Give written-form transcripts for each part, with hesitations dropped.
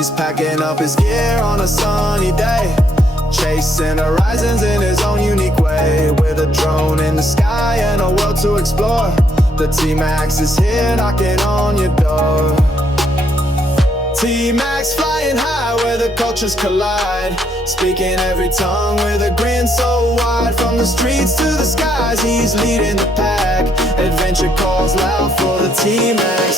He's packing up his gear on a sunny day, chasing horizons in his own unique way. With a drone in the sky and a world to explore, the TMax is here knocking on your door. TMax flying high where the cultures collide, speaking every tongue with a grin so wide. From the streets to the skies, he's leading the pack. Adventure calls loud for the TMax.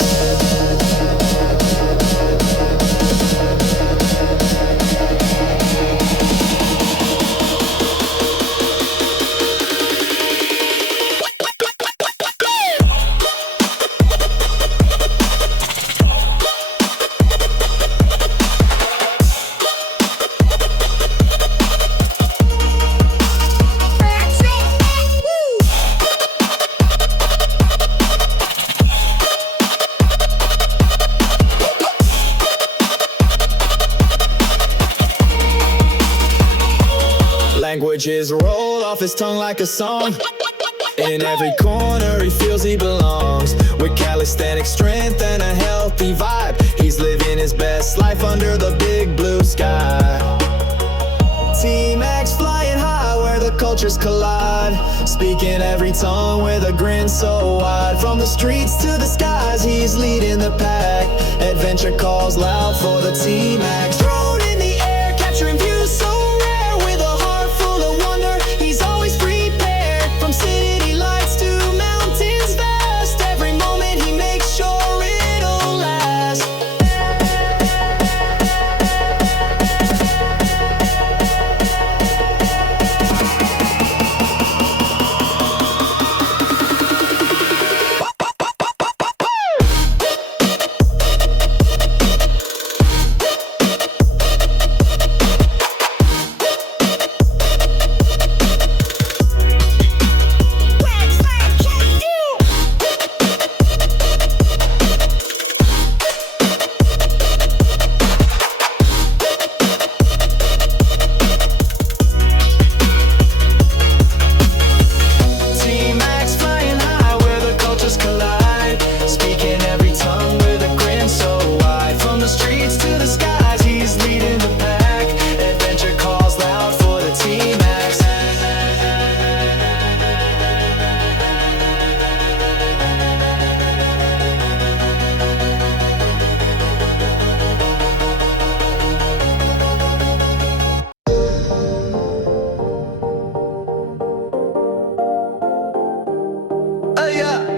Languages roll off his tongue like a song. In every corner he feels he belongs. With calisthenic strength and a healthy vibe, he's living his best life under the big blue sky. TMax flying high where the cultures collide, speaking every tongue with a grin so wide. From the streets to the skies, he's leading the pack. Adventure calls loud for the TMax. Drone in the air, capturing views so rare. With a heart full of wonder, he's always prepared. From city lights to mountains vast, every moment he makes sure it'll last.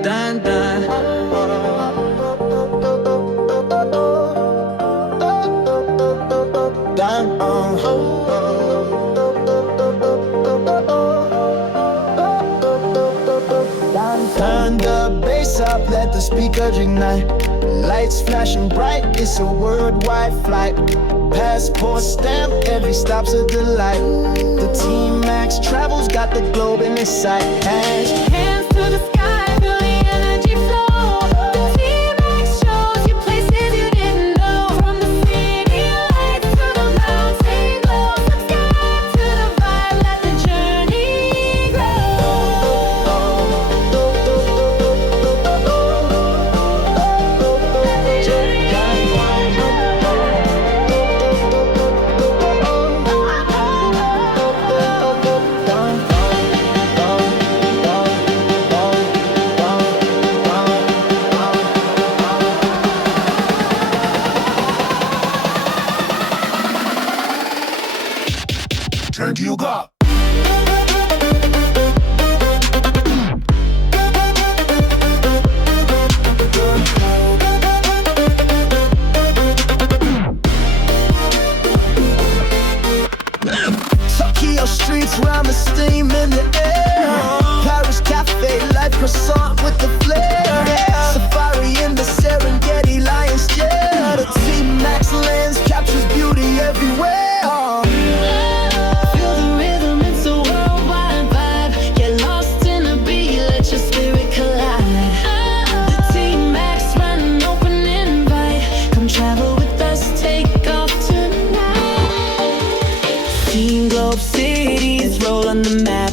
Dun, dun. Dun, Turn the bass up, let the speakers ignite. Lights flashing bright, it's a worldwide flight. Passport stamp, every stop's a delight. The TMax travels, got the globe in its sight. Hands to the sky, feel the energy flow. The TMax shows you places you didn't know. From the city lights to the mountain glow. Subscribe to the vibe, let the journey Turn to you got. Tokyo streets, round the steam in the air. Paris cafe, light croissant with the flair. Safari in the Serengeti, lion's share. The TMax lens captures beauty everywhere. Feel the rhythm, it's a worldwide vibe. Get lost in the beat, let your spirit collide. The TMax run, open invite. Come travel with us, take off tonight. Team Globe cities roll on the map.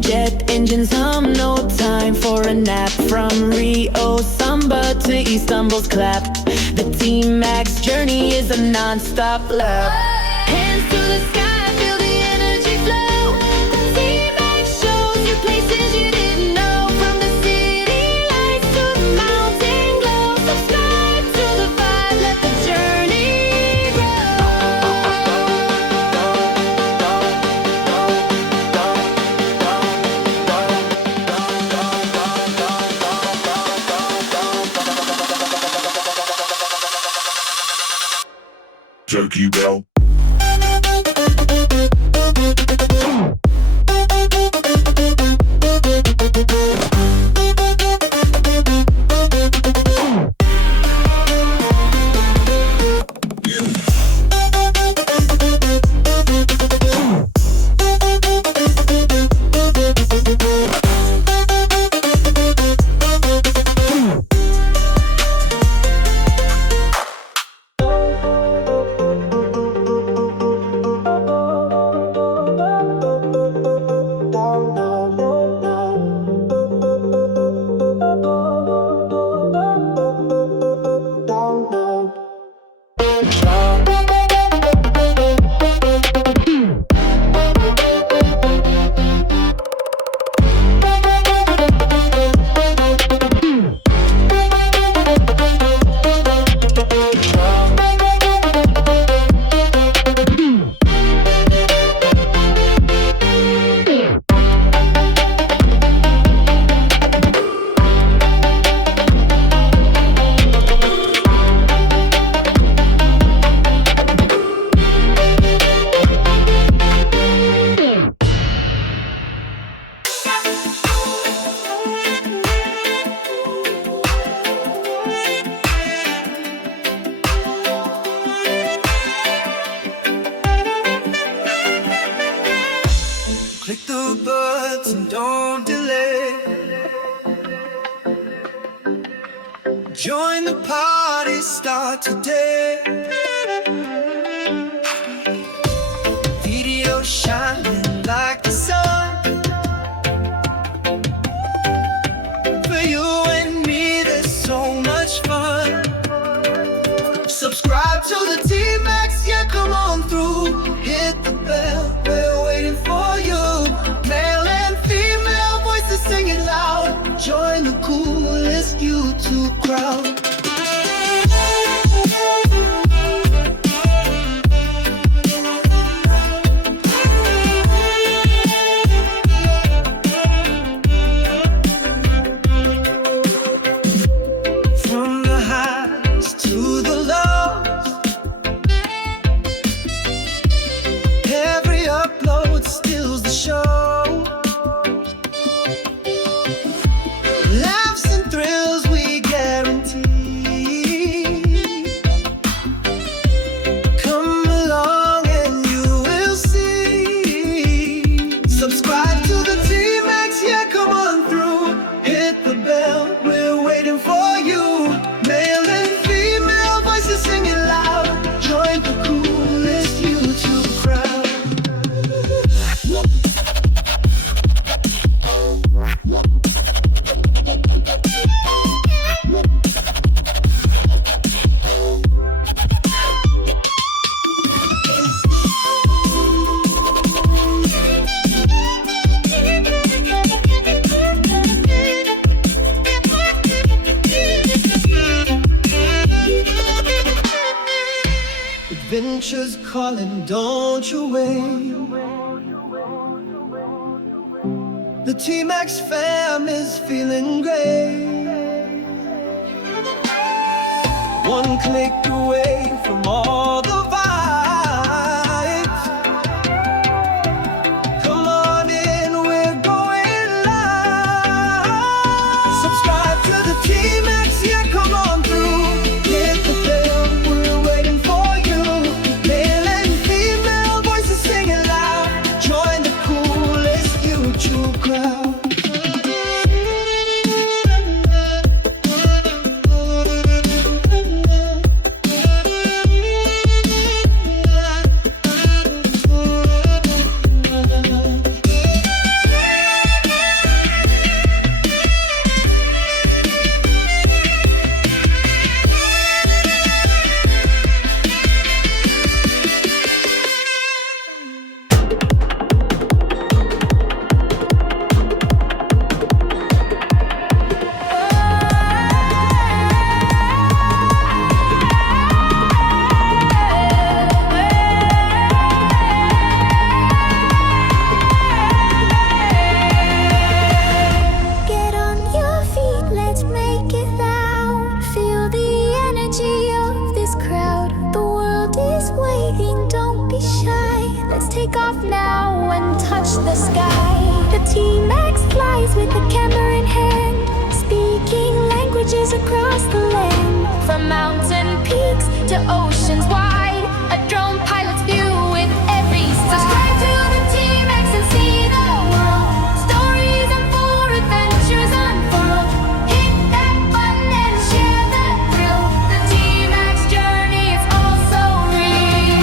Jet engines hum, no time for a nap. From Rio samba to Istanbul's clap. The TMax journey is a non-stop lap. Hands to the sky, feel the energy flow. The TMax shows you places you didn't know. From the city lights to the mountain glow. Subscribe to the vibe, let the journey Turkey Bell. Click the button, don't delay. Join the party, start today. Video shining like the sun. For you and me, there's so much fun. Subscribe to the TMax, yeah, come on through. Hit the bell, we're waiting for you. Male and female voices singing loud. Join the coolest YouTube crowd. From the highs to the lows, every upload steals the show. Laughs and thrills we guarantee. Come along and you will see. Subscribe to the TMax, yeah, come on through. Hit the bell, we're waiting for you. Male and female voices singing loud. Join the coolest YouTube crowd. Adventure's calling, don't you wait. The TMax fam is feeling great. One click away from all the vibes. Come on in, we're going live. Subscribe to the TMax, yeah, come on through. Hit the bell, we're waiting for you. Male and female voices singing loud. Join the coolest YouTube crowd. now and touch the sky. The TMax flies with the camera in hand, speaking languages across the land. From mountain peaks to oceans wide, a drone pilot's view with every side. Subscribe to the TMax and see the world. Stories unfold, adventures unfurled. Hit that button and share the thrill. The TMax journey is also real.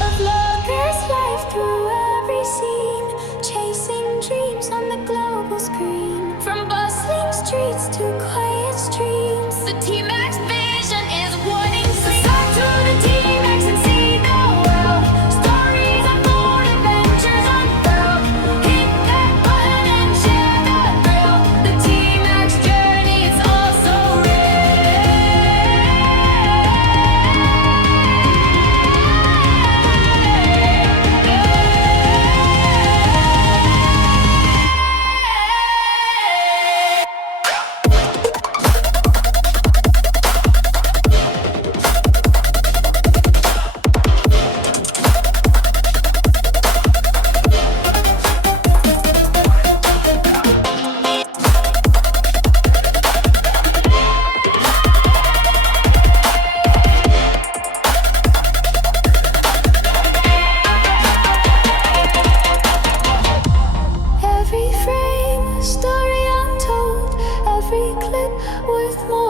A vlogger's life through every scene, chasing dreams on the global screen. From bustling streets to quiet streams, the TMax vision is warning. Subscribe to the TMax and see the world. Stories unfold, adventures unfurled. Hit that button and share the thrill. The TMax journey is also every frame, a story untold, every clip worth more